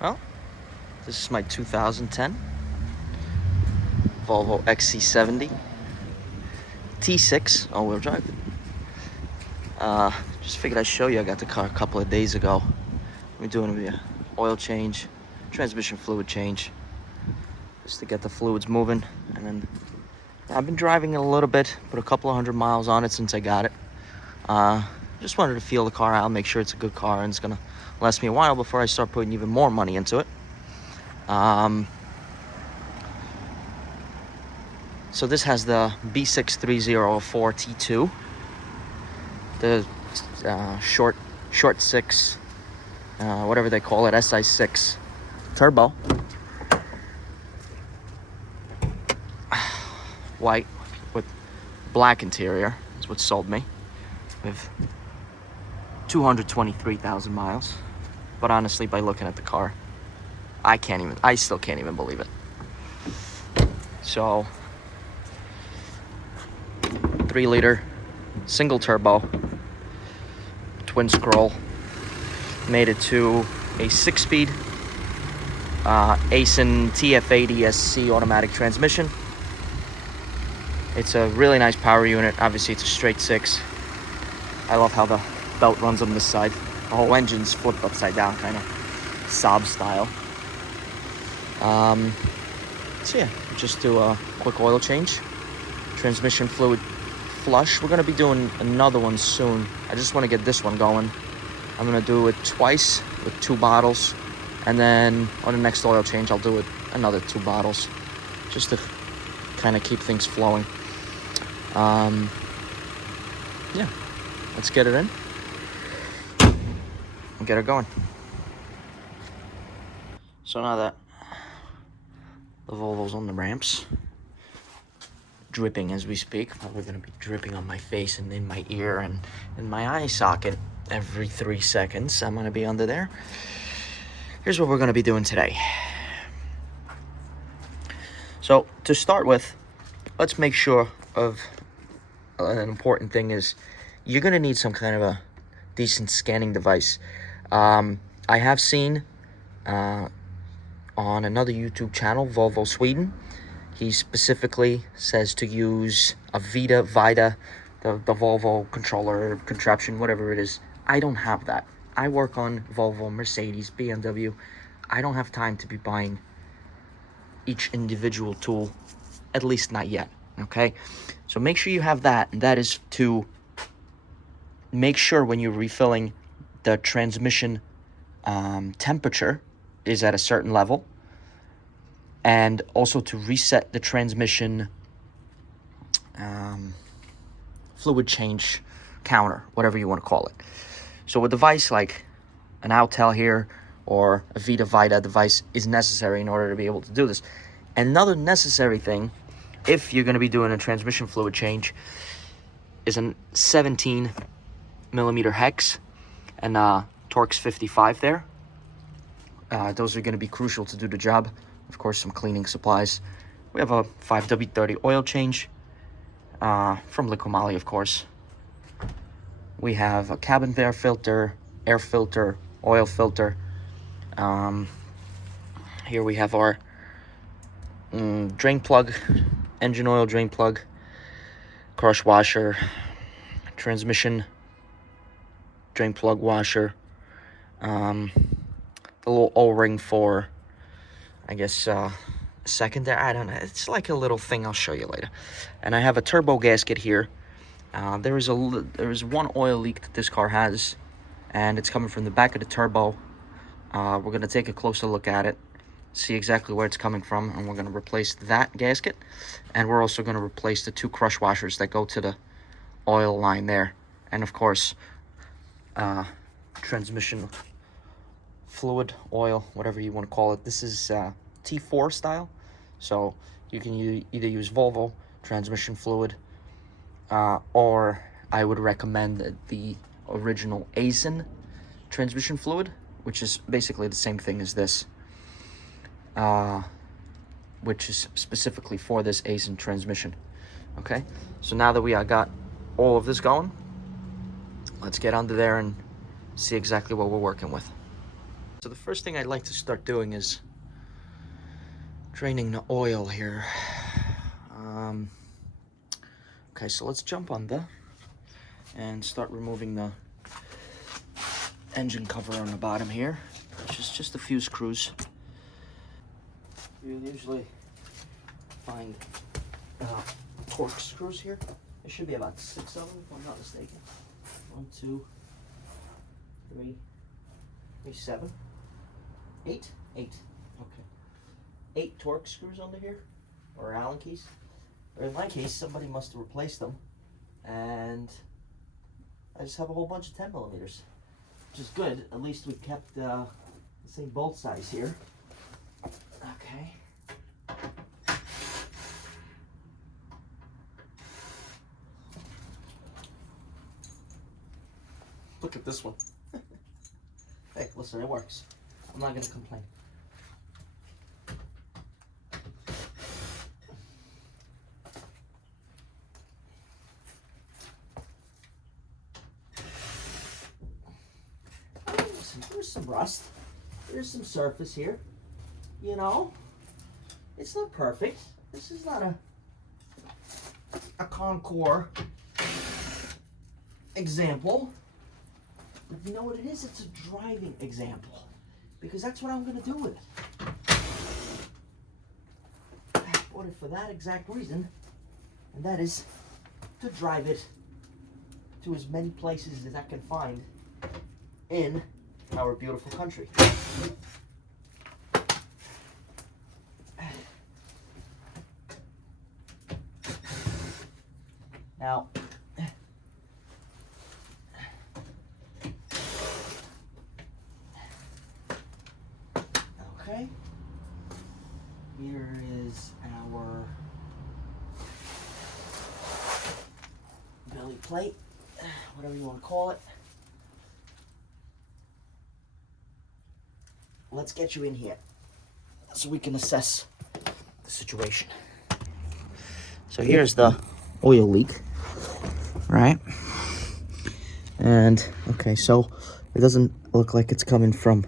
Well, this is my 2010 Volvo XC70 T6 all-wheel drive. Just figured I'd show you. I got the car a couple of days ago. We're doing an oil change, transmission fluid change, just to get the fluids moving. And then I've been driving it a little bit, put a couple of 100 miles on it since I got it. Just wanted to feel the car out, make sure it's a good car and it's gonna last me a while before I start putting even more money into it. So this has the B63004 T2, the short six, whatever they call it, SI6 turbo, white with black interior is what sold me, with 223,000 miles. But honestly, by looking at the car, I still can't even believe it. So 3-liter single turbo twin scroll, made it to a 6-speed Aisin TF80 SC automatic transmission. It's a really nice power unit. Obviously it's a straight 6. I love how the belt runs on this side. The whole engine's flipped upside down, kind of Saab style. So yeah, just do a quick oil change, transmission fluid flush. We're gonna be doing another one soon. I just want to get this one going. I'm gonna do it twice with 2 bottles, and then on the next oil change I'll do it another 2 bottles, just to kind of keep things flowing. Yeah, let's get it in and get it going. So now that the Volvo's on the ramps, dripping as we speak, probably gonna be dripping on my face and in my ear and in my eye socket every 3 seconds. I'm gonna be under there. Here's what we're gonna be doing today. So to start with, let's make sure of an important thing is you're gonna need some kind of a decent scanning device. I have seen on another YouTube channel, Volvo Sweden, he specifically says to use a Vida, the Volvo controller contraption, whatever it is. I don't have that. I work on Volvo, Mercedes, BMW. I don't have time to be buying each individual tool, at least not yet, okay? So make sure you have that, and that is to make sure when you're refilling, the transmission temperature is at a certain level, and also to reset the transmission fluid change counter, whatever you want to call it. So a device like an Autel here or a Vida device is necessary in order to be able to do this. Another necessary thing, if you're going to be doing a transmission fluid change, is a 17 millimeter hex and Torx 55 there. Those are going to be crucial to do the job. Of course, some cleaning supplies. We have a 5W30 oil change from Liquimali, of course. We have a cabin air filter, oil filter. Here we have our drain plug, engine oil drain plug, crush washer, transmission drain plug washer, the little O-ring for, I guess, secondary. I don't know. It's like a little thing. I'll show you later. And I have a turbo gasket here. There is one oil leak that this car has, and it's coming from the back of the turbo. We're going to take a closer look at it, see exactly where it's coming from, and we're going to replace that gasket. And we're also going to replace the 2 crush washers that go to the oil line there. And of course, transmission fluid, oil, whatever you want to call it. This is T4 style, so you can either use Volvo transmission fluid, or I would recommend the original Aisin transmission fluid, which is basically the same thing as this, which is specifically for this Aisin transmission. Okay, so now that we got all of this going, let's get under there and see exactly what we're working with. So the first thing I'd like to start doing is draining the oil here. Okay, so let's jump under and start removing the engine cover on the bottom here. Just a few screws. You'll usually find torque screws here. There should be about 6 of them, if I'm not mistaken. 1, 2, 3, 7, 8. 8. Okay. 8 torque screws under here, or Allen keys. Or in my case, somebody must have replaced them, and I just have a whole bunch of 10 millimeters, which is good. At least we kept the same bolt size here. Okay. Look at this one. Hey, listen, it works. I'm not gonna complain. There's some rust. There's some surface here. You know, it's not perfect. This is not a Concours example. But you know what it is? It's a driving example. Because that's what I'm going to do with it. I bought it for that exact reason. And that is to drive it to as many places as I can find in our beautiful country. Now, okay, here is our belly plate, whatever you want to call it. Let's get you in here so we can assess the situation. So here's the oil leak, right? And okay, so it doesn't look like it's coming from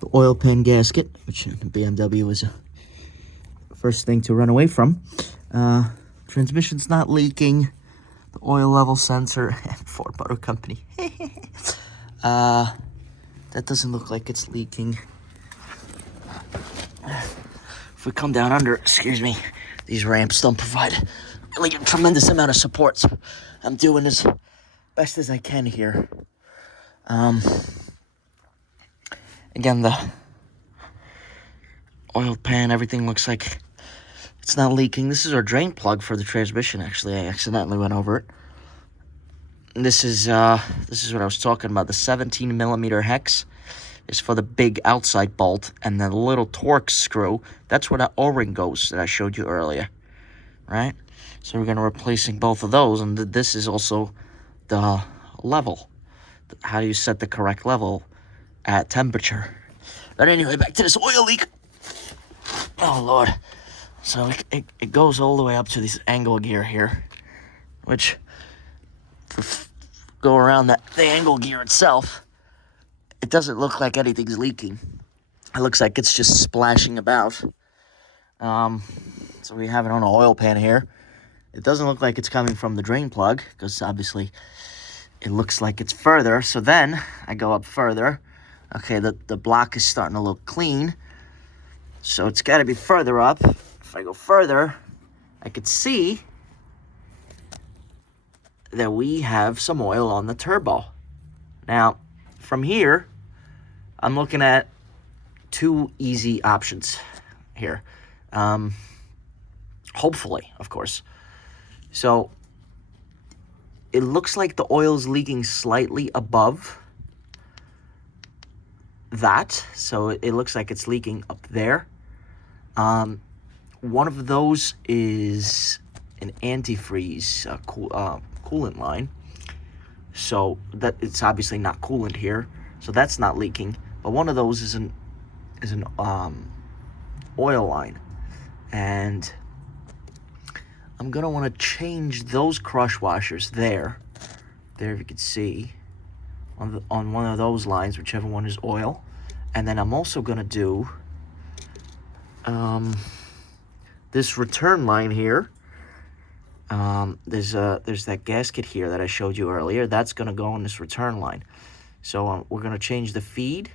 the oil pan gasket, which the BMW was the first thing to run away from. Transmission's not leaking. The oil level sensor, Ford Motor Company. That doesn't look like it's leaking. If we come down under, excuse me, these ramps don't provide really a tremendous amount of support, so I'm doing as best as I can here. Again, the oil pan, everything looks like it's not leaking. This is our drain plug for the transmission, actually. I accidentally went over it. And this is what I was talking about. The 17 millimeter hex is for the big outside bolt, and the little torque screw, that's where that O-ring goes that I showed you earlier, right? So we're going to be replacing both of those, and this is also the level. How do you set the correct level at temperature? But anyway, back to this oil leak. Oh, Lord. So it goes all the way up to this angle gear here, which, go around the angle gear itself, it doesn't look like anything's leaking. It looks like it's just splashing about. So we have it on an oil pan here. It doesn't look like it's coming from the drain plug, because obviously it looks like it's further. So then I go up further. Okay, the block is starting to look clean. So it's got to be further up. If I go further, I could see that we have some oil on the turbo. Now, from here, I'm looking at 2 easy options here. Hopefully, of course. So, it looks like the oil's leaking slightly above that. So, it looks like it's leaking up there. One of those is an antifreeze coolant line. So, that it's obviously not coolant here. So, that's not leaking. But one of those is an oil line, and I'm gonna want to change those crush washers there. If you can see on one of those lines, whichever one is oil, And then I'm also gonna do this return line here. There's that gasket here that I showed you earlier. That's gonna go on this return line. So we're gonna change the feed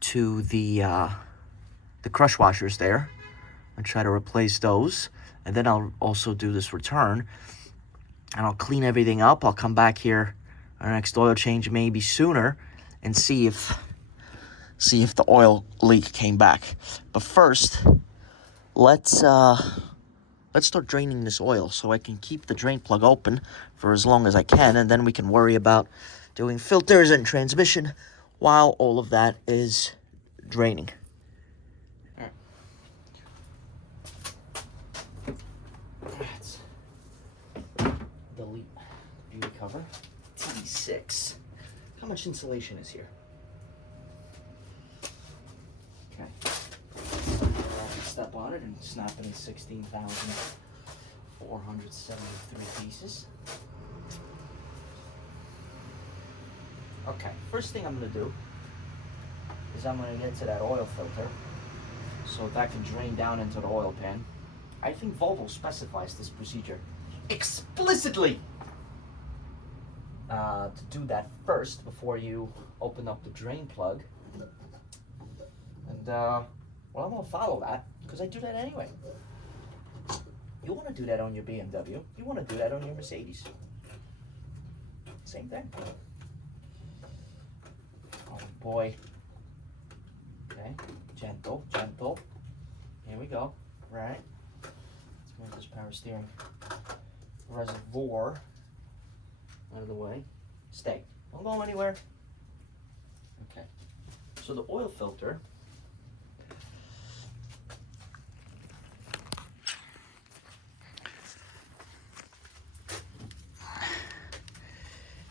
to the crush washers there and try to replace those. And then I'll also do this return, and I'll clean everything up. I'll come back here our next oil change maybe sooner and see if the oil leak came back. But first, let's start draining this oil so I can keep the drain plug open for as long as I can, and then we can worry about doing filters and transmission while all of that is draining. All right. Let's delete the beauty cover. T6. How much insulation is here? Okay. Step on it and snap it in 16,473 pieces. Okay, first thing I'm going to do is I'm going to get to that oil filter so that can drain down into the oil pan. I think Volvo specifies this procedure explicitly to do that first before you open up the drain plug. And well, I'm going to follow that because I do that anyway. You want to do that on your BMW. You want to do that on your Mercedes. Same thing. Oh boy. Okay, gentle, gentle. Here we go. Right. Let's move this power steering reservoir out of the way. Stay. Don't go anywhere. Okay. So the oil filter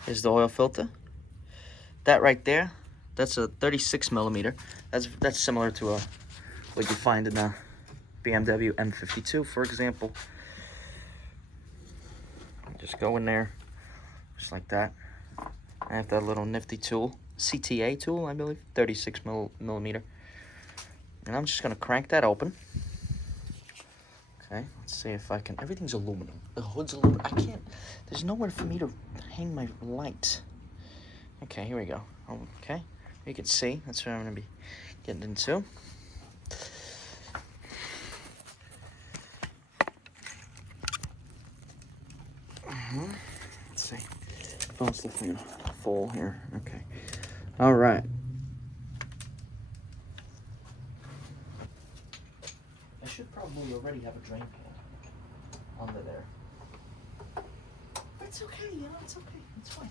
is the oil filter. That right there, that's a 36 millimeter. That's similar to what you find in a BMW M52, for example. Just go in there, just like that. I have that little nifty tool, CTA tool, I believe, 36 millimeter. And I'm just gonna crank that open. Okay, let's see if I can. Everything's aluminum. The hood's aluminum. I can't. There's nowhere for me to hang my light. Okay, here we go. Okay, you can see. That's what I'm gonna be getting into. Let's see. Phone's definitely gonna fall here. Okay. All right. I should probably already have a drain pan under there. It's okay, you know, it's okay. It's fine.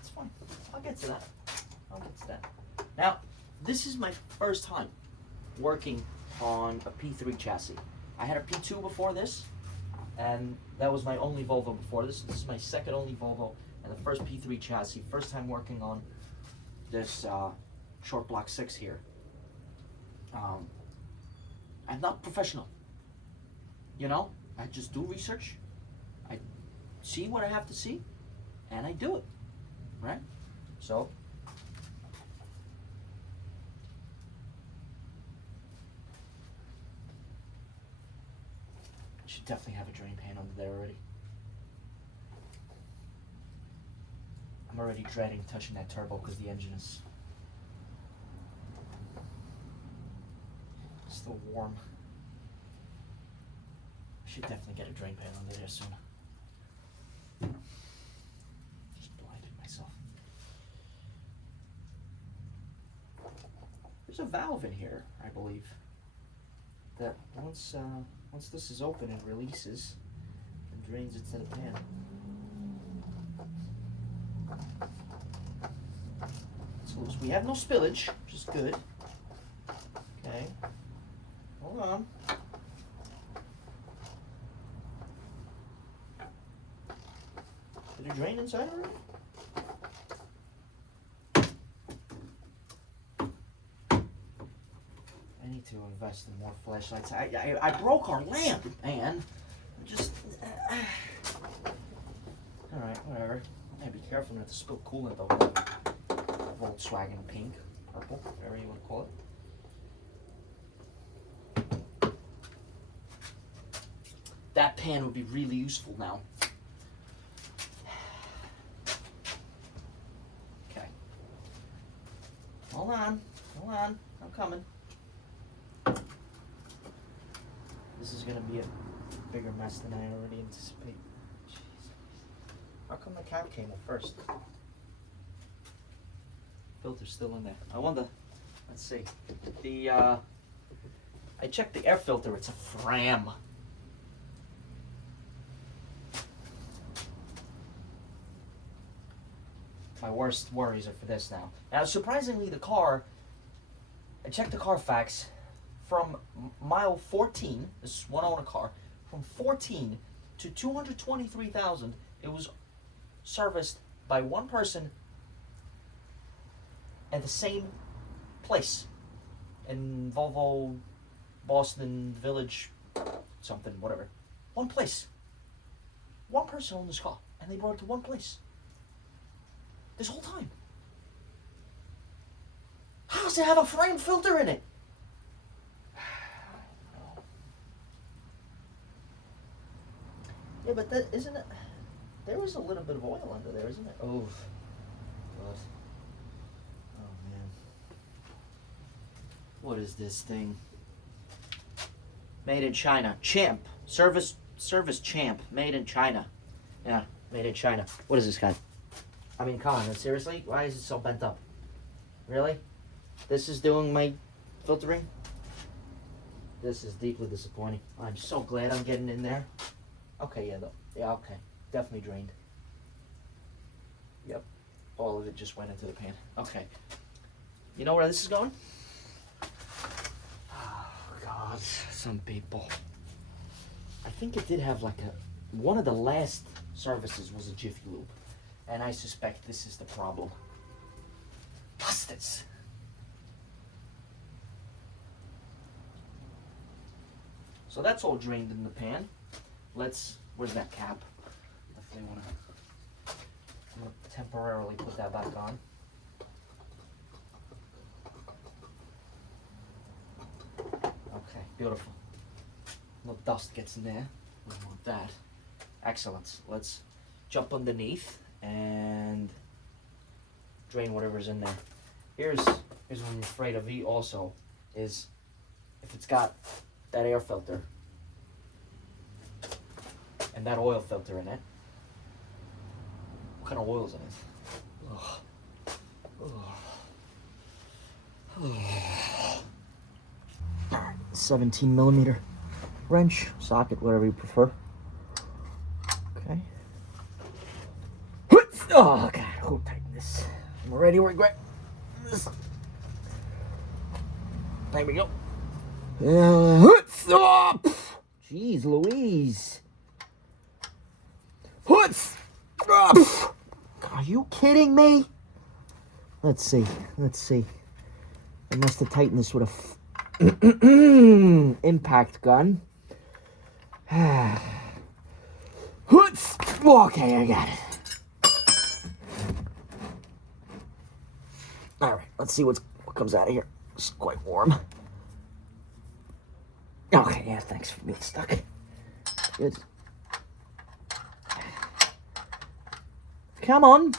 It's fine. I'll get to that. Now, this is my first time working on a P3 chassis. I had a P2 before this, and that was my only Volvo before this. This is my second only Volvo and the first P3 chassis. First time working on this short block 6 here. I'm not professional. You know, I just do research. I see what I have to see, and I do it, right? So, I should definitely have a drain pan under there already. I'm already dreading touching that turbo because the engine is still warm. I should definitely get a drain pan under there soon. Just blinded myself. There's a valve in here, I believe, that once this is open and releases, it drains it to the pan. So we have no spillage, which is good. Okay. Hold on. Did it drain inside already? I need to invest in more flashlights. I broke our lamp, man. Just all right, whatever. I gotta be careful not to spill coolant over the Volkswagen pink. purple, whatever you want to call it. That pan would be really useful now. Okay. Hold on, I'm coming. This is gonna be a bigger mess than I already anticipate. Jeez. How come the cap came off first? Filter's still in there. I wonder, let's see. I checked the air filter, it's a FRAM. My worst worries are for this now. Now, surprisingly, the car, I checked the Carfax, from mile 14, this is one owner car, from 14 to 223,000, it was serviced by one person at the same place in Volvo, Boston Village, something, whatever. One place. One person owned this car, and they brought it to one place. This whole time. How does it have a FRAM filter in it? Yeah, but that isn't it. There was a little bit of oil under there, isn't it? Oh, God. Oh man. What is this thing? Made in China. Champ. Service champ. Made in China. Yeah, made in China. What is this guy? I mean, come on, seriously? Why is it so bent up? Really? This is doing my filtering? This is deeply disappointing. I'm so glad I'm getting in there. Okay, yeah, though. Yeah, okay. Definitely drained. Yep. All of it just went into the pan. Okay. You know where this is going? Oh, God. Some people. I think it did have like one of the last services was a Jiffy Lube. And I suspect this is the problem. Bastards! So that's all drained in the pan. Where's that cap? I'm gonna temporarily put that back on. Okay, beautiful. No dust gets in there. We don't want that. Excellent. Let's jump underneath and drain whatever's in there. Here's what I'm afraid of also is if it's got that air filter and that oil filter in it. What kind of oil's in it? Ugh. Ugh. 17 millimeter wrench, socket, whatever you prefer. Okay. Oh God, who tighten this? I'm already regret this. There we go. Jeez Louise. Are you kidding me? Let's see. I must have tightened this with a impact gun. Okay, I got it. All right, let's see what comes out of here. It's quite warm. Okay, yeah, thanks for being stuck. Good. Come on.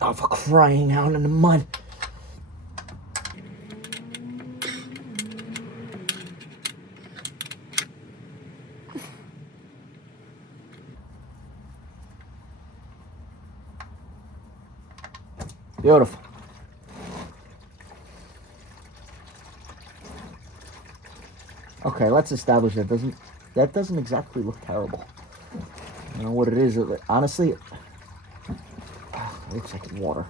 Oh, for crying out in the mud. Beautiful. Okay, let's establish that doesn't exactly look terrible. I don't know what it is. Honestly, it looks like water.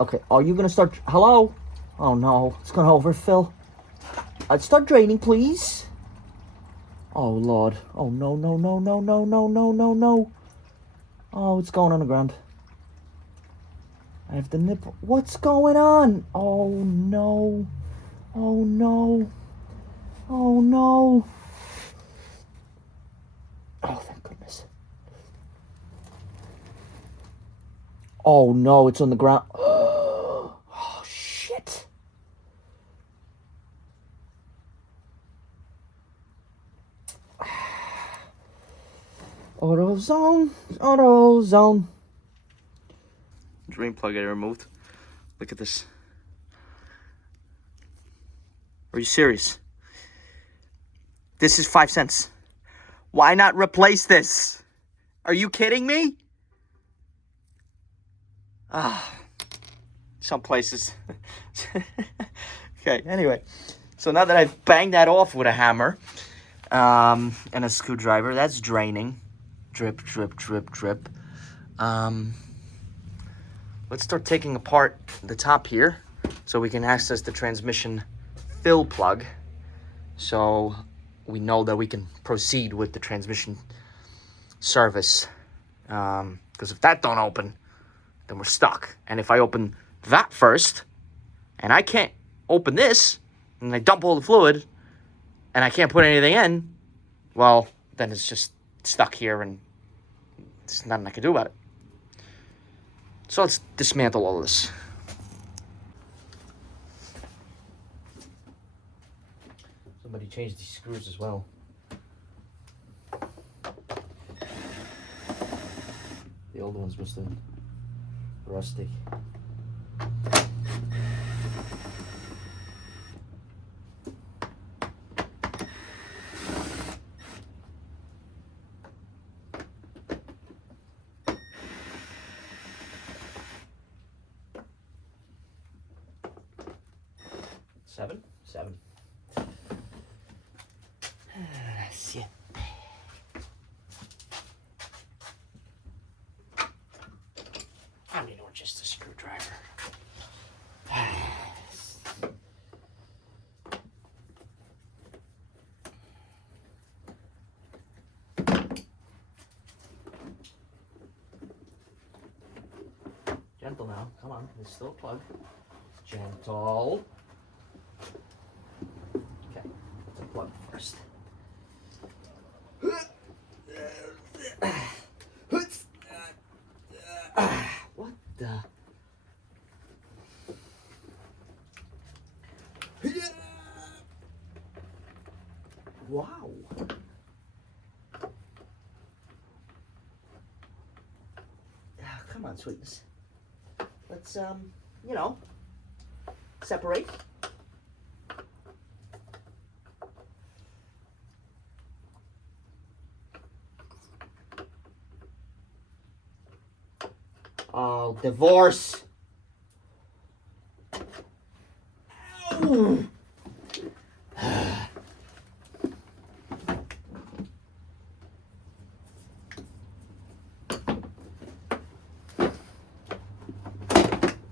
Okay, are you gonna start? Hello? Oh no, it's gonna overfill. I'd start draining, please. Oh Lord. Oh no. Oh, it's going on the ground. I have the nipple. What's going on? Oh no. Oh no. Oh no. Oh, thank goodness. Oh no, it's on the ground. Oh shit. Auto zone. Auto zone. Drain plug I removed. Look at this. Are you serious? This is 5 cents. Why not replace this? Are you kidding me? Some places. Okay, anyway. So now that I've banged that off with a hammer and a screwdriver, that's draining. Drip, drip, drip, drip. Let's start taking apart the top here so we can access the transmission fill plug, so we know that we can proceed with the transmission service. Because if that don't open, then we're stuck. And if I open that first, and I can't open this, and I dump all the fluid, and I can't put anything in, well, then it's just stuck here, and there's nothing I can do about it. So let's dismantle all of this. Somebody changed these screws as well. The old ones must have been rusty. Seven. Siete. I mean, or just a screwdriver. Gentle now. Come on. There's still a plug. Gentle. Okay. Let's unplug first. What the? Wow. Come on, sweetness. Let's, you know, separate. Oh, divorce. Ow.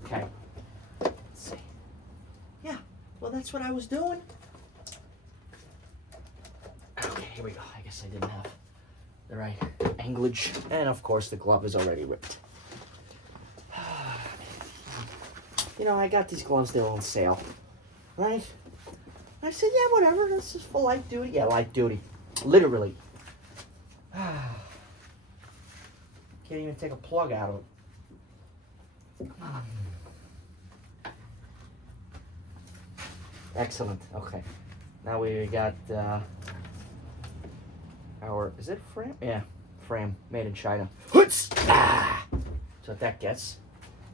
Okay. Let's see. Yeah, well, that's what I was doing. Okay, here we go. I guess I didn't have the right anglage. And, of course, the glove is already ripped. You know, I got these gloves, they're on sale, right? I said, yeah, whatever, this is for light duty. Yeah, light duty, literally. Can't even take a plug out of it. Excellent, okay. Now we got our, is it FRAM? Yeah, FRAM, made in China. So what that gets,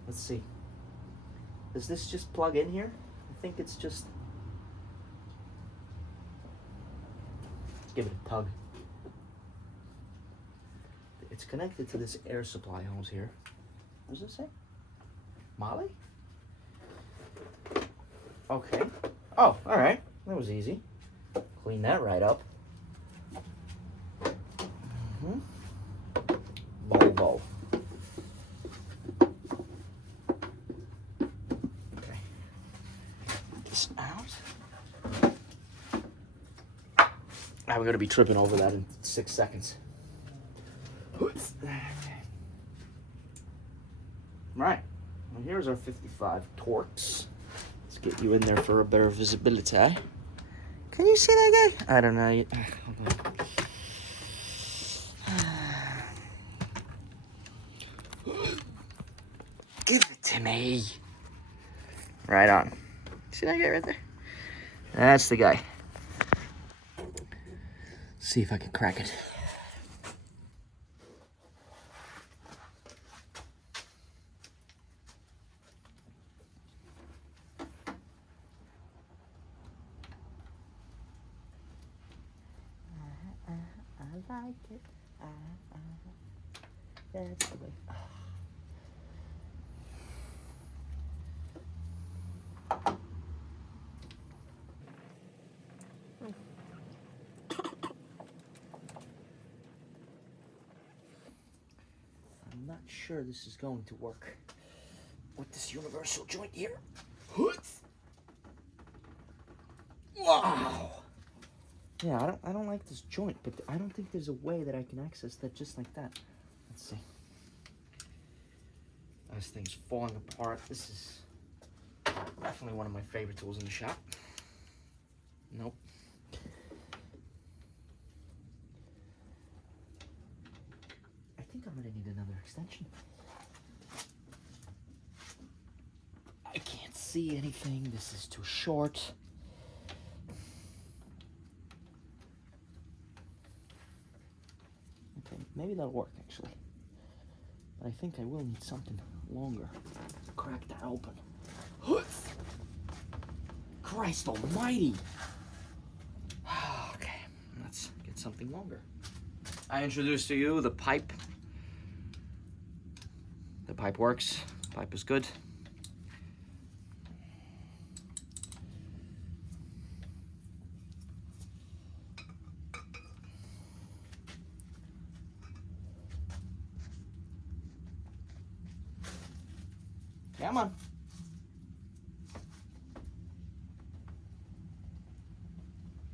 let's see. Does this just plug in here? I think it's just... Let's give it a tug. It's connected to this air supply hose here. What does it say? Molly? Okay. Oh, alright. That was easy. Clean that right up. Volvo. Out. Now we're going to be tripping over that in 6 seconds. Right. Well, here's our 55 Torx. Let's get you in there for a better visibility. Can you see that guy? I don't know. Give it to me. Right on. See that guy right there? That's the guy. See if I can crack it. I like it. That's the way. I'm not sure this is going to work with this universal joint here. Wow. Yeah, I don't like this joint, but I don't think there's a way that I can access that just like that. Let's see. This thing's falling apart. This is definitely one of my favorite tools in the shop. Nope. I think I'm gonna need another extension. I can't see anything. This is too short. Okay, maybe that'll work actually. But I think I will need something longer to crack that open. Christ almighty! Okay, let's get something longer. I introduced to you the pipe. The pipe works. Pipe is good. Come on.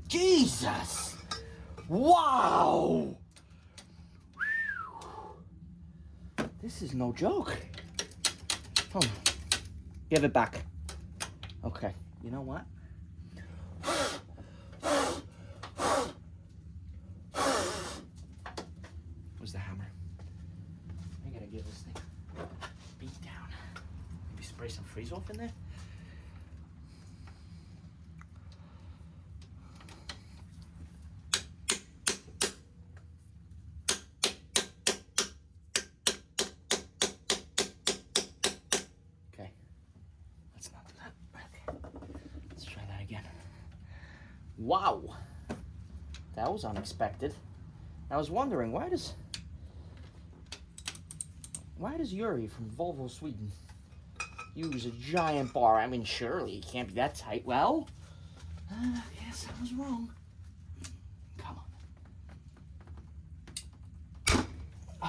Jesus! Wow! This is no joke. Hold on. Give it back. Okay, you know what? Where's the hammer? I gotta give this thing a beat down. Maybe spray some freeze off in there? Wow, that was unexpected. I was wondering, why does Yuri from Volvo Sweden use a giant bar? I mean, surely it can't be that tight. Well, I guess I was wrong. Come on.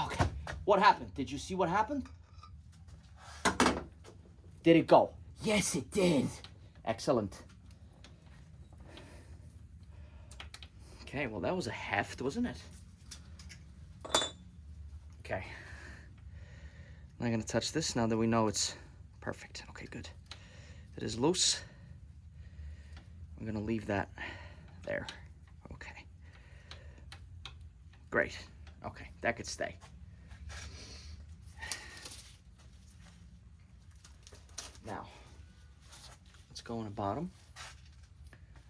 Okay, what happened? Did you see what happened? Did it go? Yes, it did. Excellent. Okay, well, that was a heft, wasn't it? Okay. I'm not going to touch this now that we know it's perfect. Okay, good. It is loose. I'm going to leave that there. Okay. Great. Okay, that could stay. Now, let's go on the bottom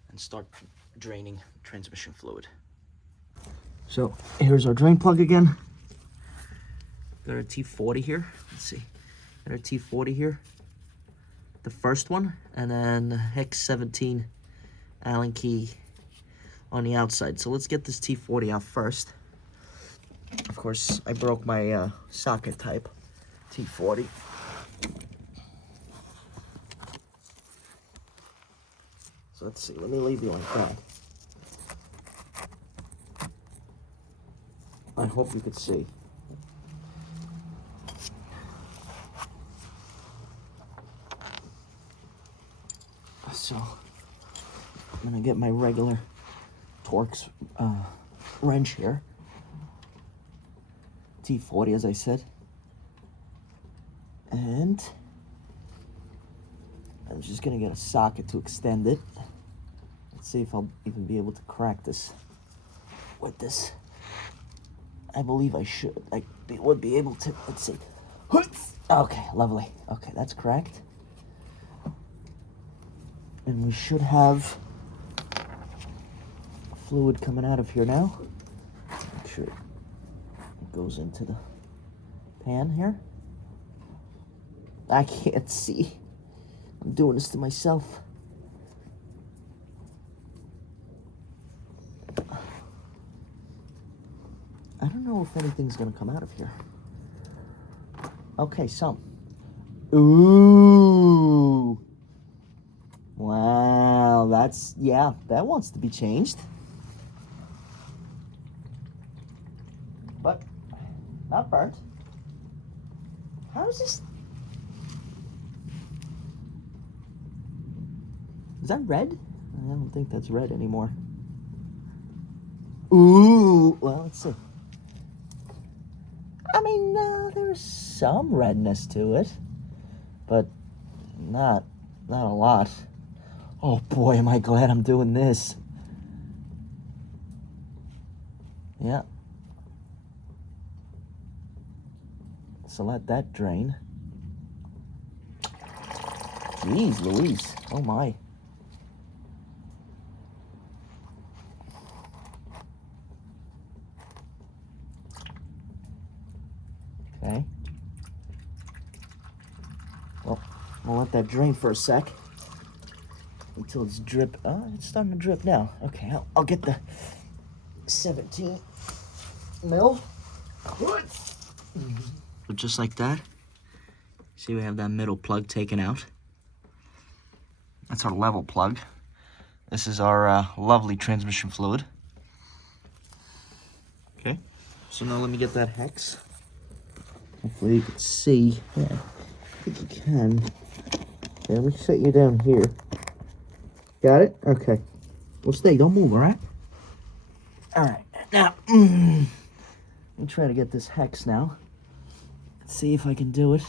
and start draining transmission fluid. So here's our drain plug again. Got our T40 here. Let's see. Got our T40 here. The first one, and then the XC70 Allen key on the outside. So let's get this T40 out first. Of course, I broke my socket type T40. So let's see, let me leave you like that. I hope you could see. So, I'm gonna get my regular Torx wrench here. T40, as I said. And I'm just gonna get a socket to extend it. Let's see if I'll even be able to crack this with this. I believe I should. Would be able to. Let's see. Okay, lovely. Okay, that's cracked. And we should have fluid coming out of here now. Make sure it goes into the pan here. I can't see. I'm doing this to myself. I don't know if anything's gonna come out of here. Okay, some. Ooh. Wow, that's, yeah, that wants to be changed. But not burnt. How is this? Is that red? I don't think that's red anymore. Ooh, well, let's see. I mean, there's some redness to it, but not a lot. Oh boy, am I glad I'm doing this. Yeah. So let that drain. Jeez Louise, oh my. Okay. Well, we'll let that drain for a sec. Until it's drip. Oh, it's starting to drip now. Okay, I'll get the 17 mil. So just like that. See, we have that middle plug taken out. That's our level plug. This is our lovely transmission fluid. Okay, so now let me get that hex. Hopefully you can see. Yeah, I think you can. Yeah, let me set you down here. Got it? Okay. Well, stay. Don't move, all right? All right. Now, let me try to get this hex now. Let's see if I can do it.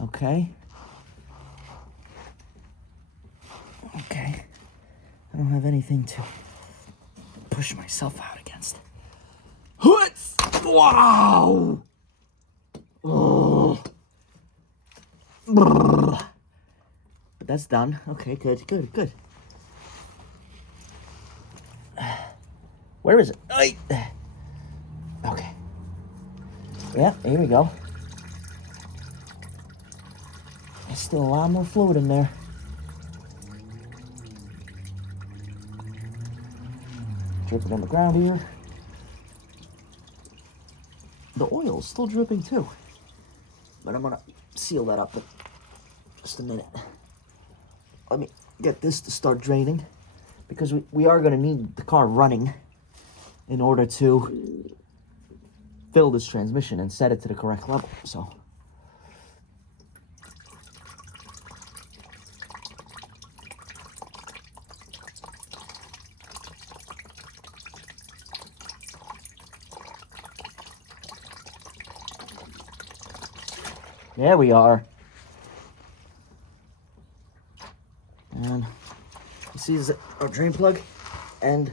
Okay. Okay. I don't have anything to push myself out against. Wow! Oh. But that's done. Okay, good. Where is it? Okay. Yeah, here we go. There's still a lot more fluid in there. Dripping on the ground here. The oil's still dripping too. But I'm gonna seal that up in just a minute. Let me get this to start draining, because we are gonna need the car running in order to fill this transmission and set it to the correct level, so. There we are. And you see is our drain plug and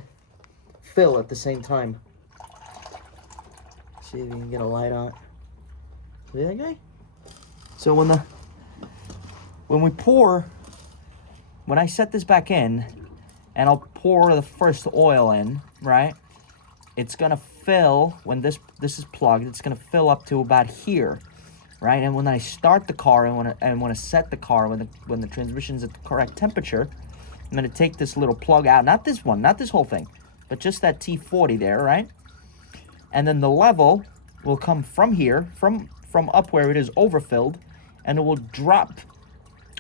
fill at the same time. See if you can get a light on it. See that guy? So when I set this back in and I'll pour the first oil in, right? It's gonna fill, when this is plugged, it's gonna fill up to about here. Right, and when I start the car and when I set the car, when the transmission's at the correct temperature, I'm gonna take this little plug out, not this one, not this whole thing, but just that T40 there, right? And then the level will come from here, from up where it is overfilled, and it will drop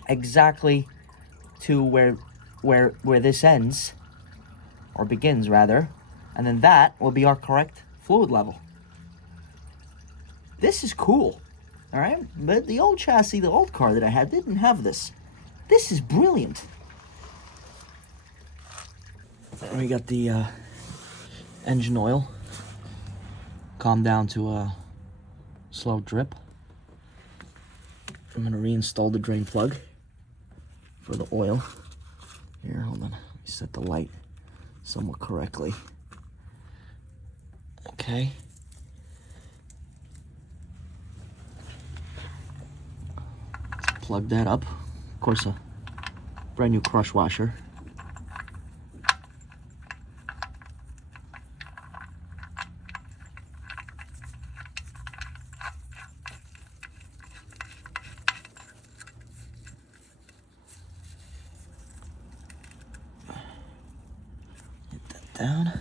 exactly to where this ends, or begins rather, and then that will be our correct fluid level. This is cool. All right, but the old chassis, the old car that I had, didn't have this. This is brilliant. We got the engine oil calmed down to a slow drip. I'm gonna reinstall the drain plug. for the oil. Here, hold on. Let me set the light somewhat correctly. Okay. Let's plug that up. Of course, a brand new crush washer. Get that down.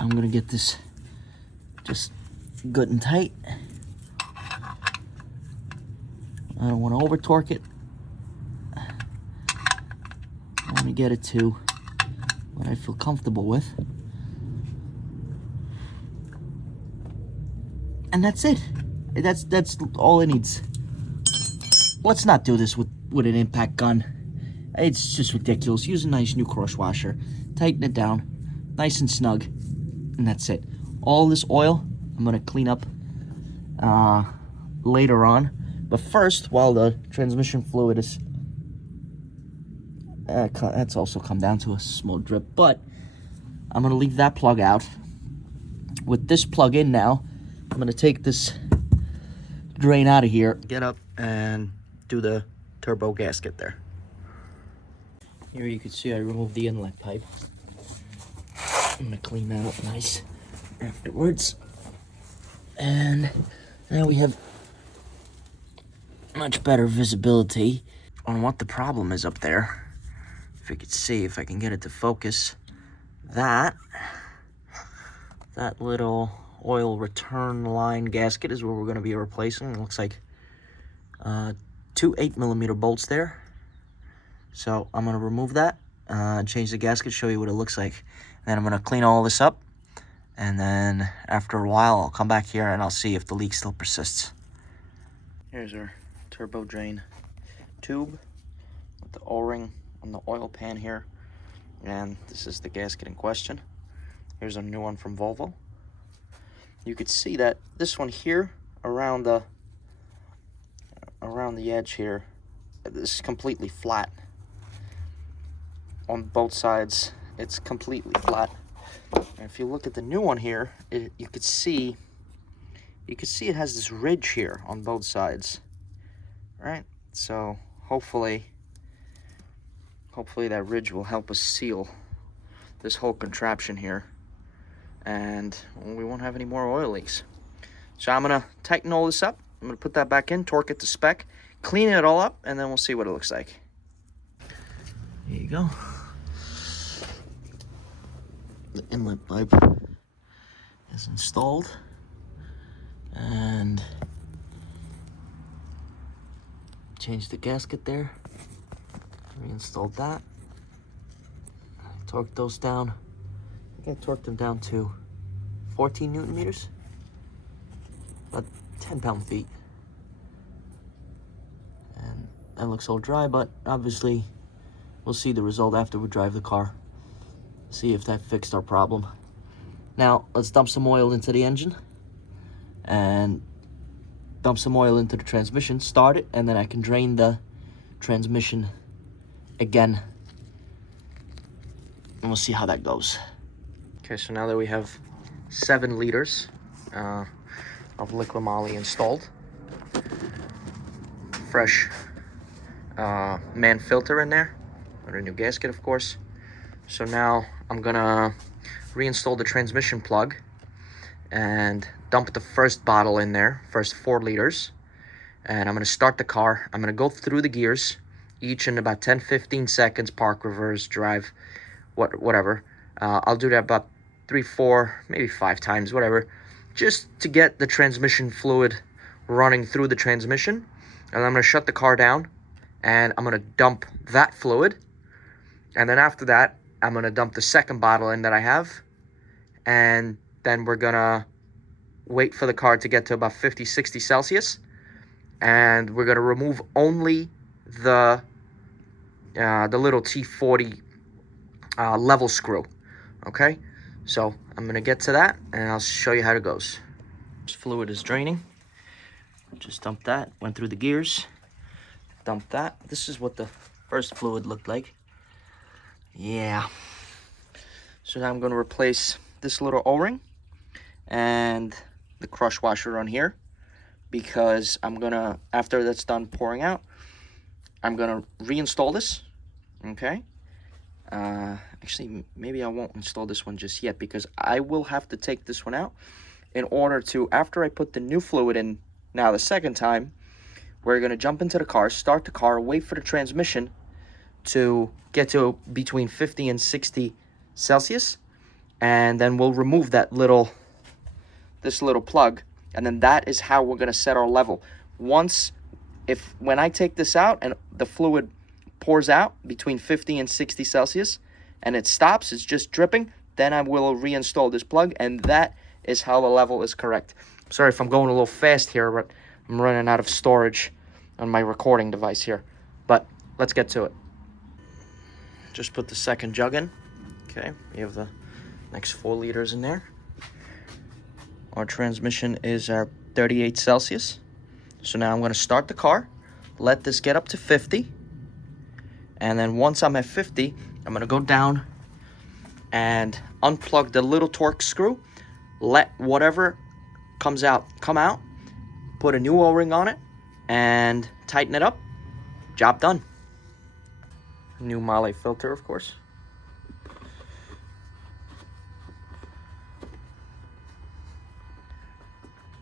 I'm gonna get this just good and tight. I don't want to over torque it. I want to get it to what I feel comfortable with. And that's it. That's all it needs. Let's not do this with an impact gun. It's just ridiculous. Use a nice new crush washer. Tighten it down. Nice and snug. And that's it. All this oil, I'm going to clean up later on. But first, while the transmission fluid is... that's also come down to a small drip. But I'm going to leave that plug out. With this plug in now, I'm going to take this drain out of here. Get up and do the turbo gasket there. Here you can see I removed the inlet pipe. I'm going to clean that up nice afterwards. And now we have much better visibility on what the problem is up there. If you could see, if I can get it to focus, that little oil return line gasket is where we're going to be replacing. It looks like 2 8mm bolts there. So I'm going to remove that, change the gasket, show you what it looks like. Then I'm going to clean all this up. And then after a while, I'll come back here and I'll see if the leak still persists. Here's our turbo drain tube with the O-ring on the oil pan here. And this is the gasket in question. Here's a new one from Volvo. You could see that this one here, around the edge here, this is completely flat. On both sides, it's completely flat. And if you look at the new one here, you could see it has this ridge here on both sides, right? So hopefully that ridge will help us seal this whole contraption here, and we won't have any more oil leaks. So I'm gonna tighten all this up. I'm gonna put that back in, torque it to spec, clean it all up, and then we'll see what it looks like. There you go. The inlet pipe is installed, and change the gasket there, reinstalled that, torqued those down. I think I torqued them down to 14 Newton meters, about 10 pound-feet. And that looks all dry, but obviously we'll see the result after we drive the car. See if that fixed our problem. Now, let's dump some oil into the engine and dump some oil into the transmission, start it, and then I can drain the transmission again. And we'll see how that goes. Okay, so now that we have 7 liters of liquid moly installed, fresh man filter in there, and a new gasket, of course. So now I'm gonna reinstall the transmission plug and dump the first bottle in there, first 4 liters. And I'm gonna start the car. I'm gonna go through the gears, each in about 10-15 seconds, park, reverse, drive, whatever. I'll do that about 3, 4, maybe 5 times, whatever, just to get the transmission fluid running through the transmission. And I'm gonna shut the car down and I'm gonna dump that fluid. And then after that, I'm gonna dump the second bottle in that I have, and then we're gonna wait for the car to get to about 50-60 Celsius, and we're gonna remove only the the little T40 level screw. Okay, so I'm gonna get to that and I'll show you how it goes. This fluid is draining. Just dumped that, went through the gears, dumped that. This is what the first fluid looked like. Yeah. So now I'm gonna replace this little O-ring and the crush washer on here, because I'm gonna, after that's done pouring out, I'm gonna reinstall this. Okay. Actually, maybe I won't install this one just yet, because I will have to take this one out in order to, after I put the new fluid in now the second time, we're going to jump into the car, start the car, wait for the transmission to get to between 50 and 60 Celsius, and then we'll remove that this little plug, and then that is how we're going to set our level. When I take this out and the fluid pours out between 50 and 60 Celsius and it stops, it's just dripping, then I will reinstall this plug, and that is how the level is correct. Sorry if I'm going a little fast here, but I'm running out of storage on my recording device here. But let's get to it. Just put the second jug in. Okay, we have the next 4 liters in there. Our transmission is at 38 Celsius. So now I'm going to start the car, let this get up to 50. And then once I'm at 50, I'm going to go down and unplug the little torque screw, let whatever comes out come out, put a new O-ring on it, and tighten it up. Job done. New Male filter, of course.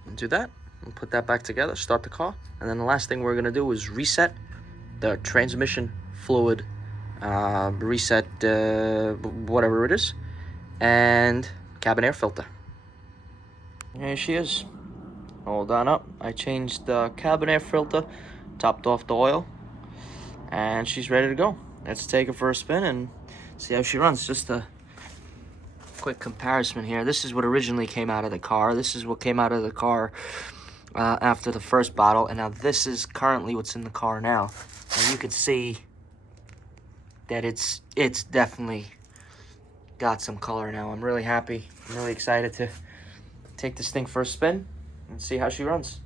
And do that, and put that back together, start the car, and then the last thing we're going to do is reset the transmission fluid, reset whatever it is, and cabin air filter. Here she is, all done up. I changed the cabin air filter, topped off the oil, and she's ready to go. Let's take her for a spin and see how she runs. Just a quick comparison here. This is what originally came out of the car. This is what came out of the car after the first bottle, and now this is currently what's in the car now. And you can see that it's definitely got some color now. I'm really happy. I'm really excited to take this thing for a spin and see how she runs.